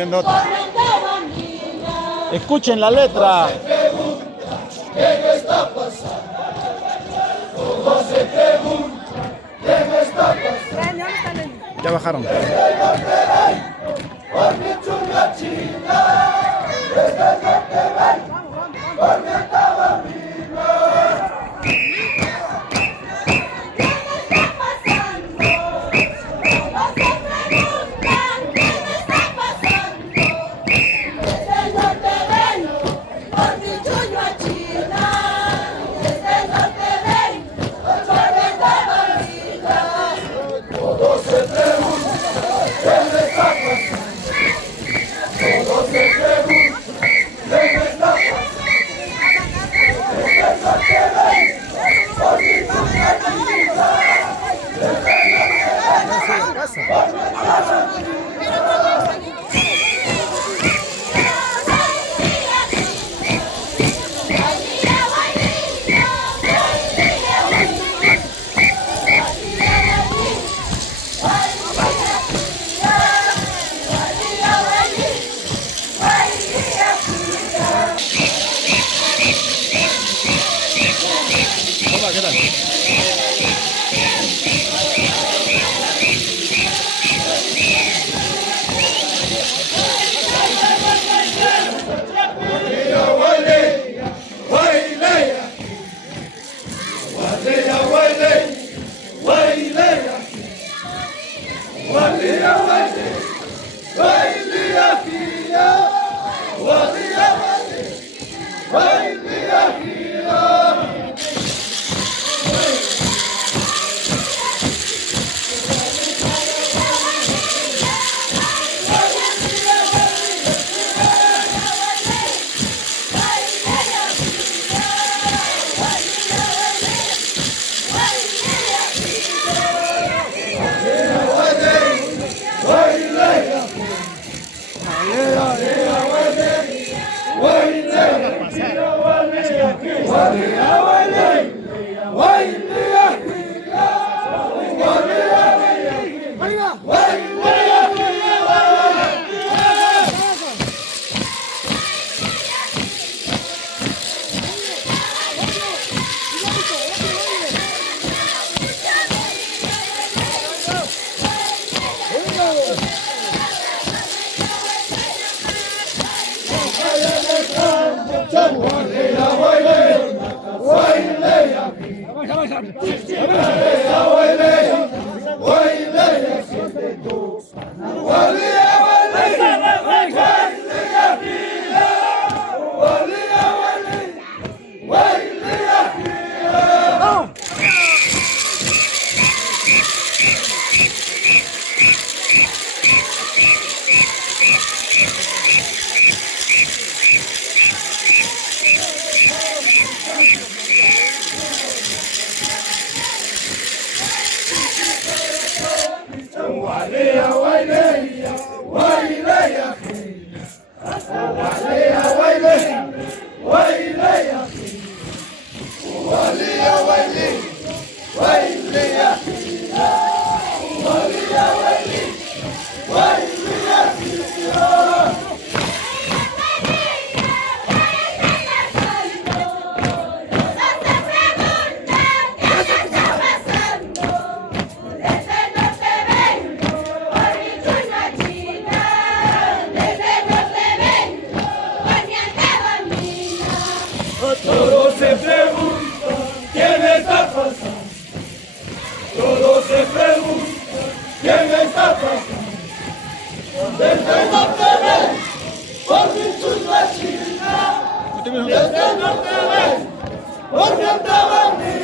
viendo otra. Escuchen la letra. ¿Qué está pasando? Todos se preguntan, ¿qué está pasando? Ya bajaron. Por mi chunga china, desde el norte ven, por mi Tamaulipas. ¿Qué está pasando? Todos se preguntan, ¿qué está pasando? Desde el norte ven, por mi chunga china, desde el norte ven, por mi Tamaulipas. Todos se preguntan, ¿qué está pasando? Todos se preguntan, ¿qué está pasando? Desde el norte ven, por mi chunga china, desde el norte ven, por mi Hola, ¿qué tal? Todos se preguntan, ¿quién está pasando? Todos se preguntan, ¿quién está pasando? Desde el norte ven, por mi chunga china, desde el norte ven, por mi Tamaulipas.